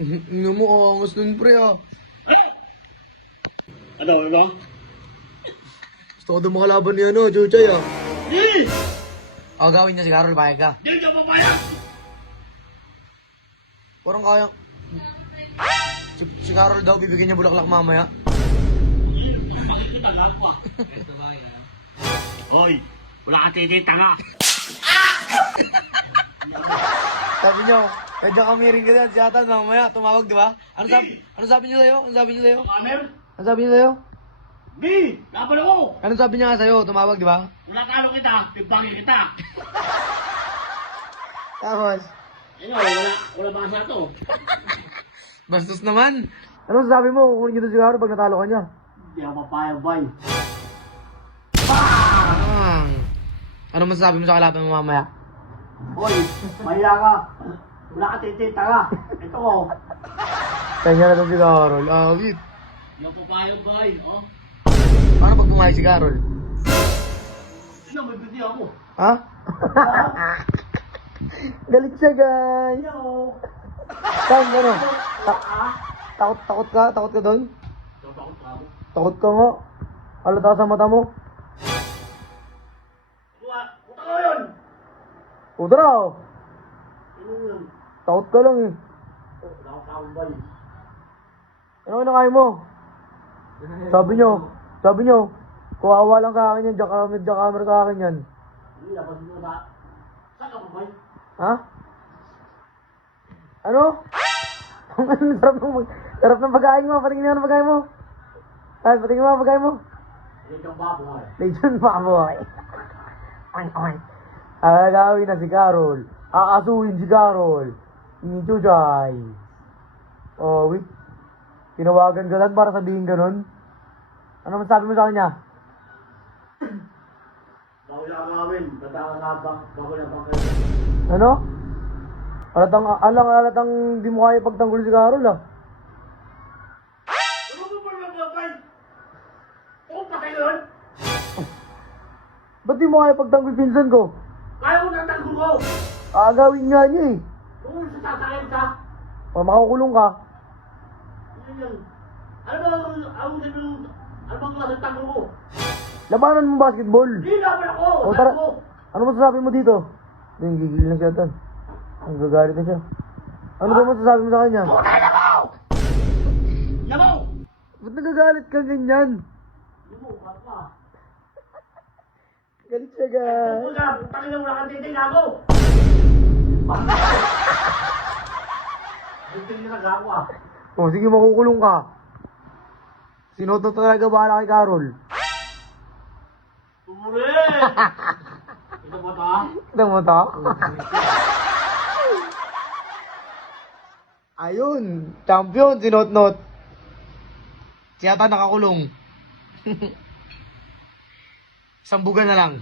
Ano mo, angas nun, pre, ah. Ano? Gusto ko doon makalaban ni ano, Chuchay, ah. Eh! Gawin niya si Carol, bayag ka. Di ka papayag! Parang kaya. Si Carol daw, bibigyan niya bulaklak mamaya. Hoy! Wala ka titita nga! Sabi niyo, medyo kamiring ka din, si Atan, mamaya, tumawag, di ba? Ano sabi niyo sa'yo? Ano sabi niyo sa'yo? Kamer? Ano sabi niyo sa'yo? B! Laban ako! Ano sabi niya nga sa'yo? Tumawag, di ba? Wala talo kita! Pimpangin kita! Tapos, Ano? Wala ba sa to? bastos naman. Ano sabi mo? Kukunin niyo doon si Carol pag natalo ka niya. Hindi ako papayag, boy. Ano masasabi mo sa kalaban mo mamaya? Hoy! Mahiya ka! Wala ka titita nga! Ito ko! Kanya na doon si Carol. Awit. Hindi ako papayag, boy. Oh? Paano pag pumayag si Carol? Sino? May biti ako! Ha? Galit siya, guys. Hello! Saan, ano? Takot ka? Takot ka doon? Takot ka ako. Takot ka nga. Halata sa mata mo. Puta ka yun! Puta na, oh. Ano yun? Takot ka lang, eh. Wala akong taong, boy. Ano kinakain mo? Sabi nyo, kuwawa lang sa akin yan, Jackhammer sa akin yan. Hindi, labas mo na. Saan ka pa, boy? Ha? Ano? Ang sarap ng pagkain mo, patingin nga ng pagkain mo. Ay, patingin mo ang pagkain mo. Hindi kang babo, boy. Legion pa boy. Oy. Gagawin na si Carol. Aasuhin si Carol. Ni Chuchay. Oh, wait. Tinawagan ka lang para sabihin ganun. Ano masabi mo sa kanya? Bago na kagawin. Tanda ka bago na bang kayo. Ano? Alang di mo kaya pagtanggol si Carol, ah. Ano mo pa naman, boy? Oo, patay yun. Ba't di mo kaya pagtanggol pinsan ko? Kaya mo natanggol ko. Gawin nga niya, eh. Kung sasakyan ka. O, makukulong ka. Ano yun? Ano bang klaseng tanggol ko? Labanan mo basketball. Hindi naman ako. O, tara. Ano masasabi mo dito? Hindi, gigil na siya, Tan. Ang gagalit na siya. Ano ba masasabi mo sa kanya? Putay na mo! Yabaw! Ba't nagagalit ka ganyan? Yabaw, papa. Galit siya, guys. Putay na, putay na, wala kang titig ako. Titig na nagawa ah. O, sige, makukulong ka. Sinoto talaga bahala kay Carol. Turin! Ito ba ta? Kita mo to? Ayun, champion, si Not. Siya ata nakakulong. Sambugan na lang.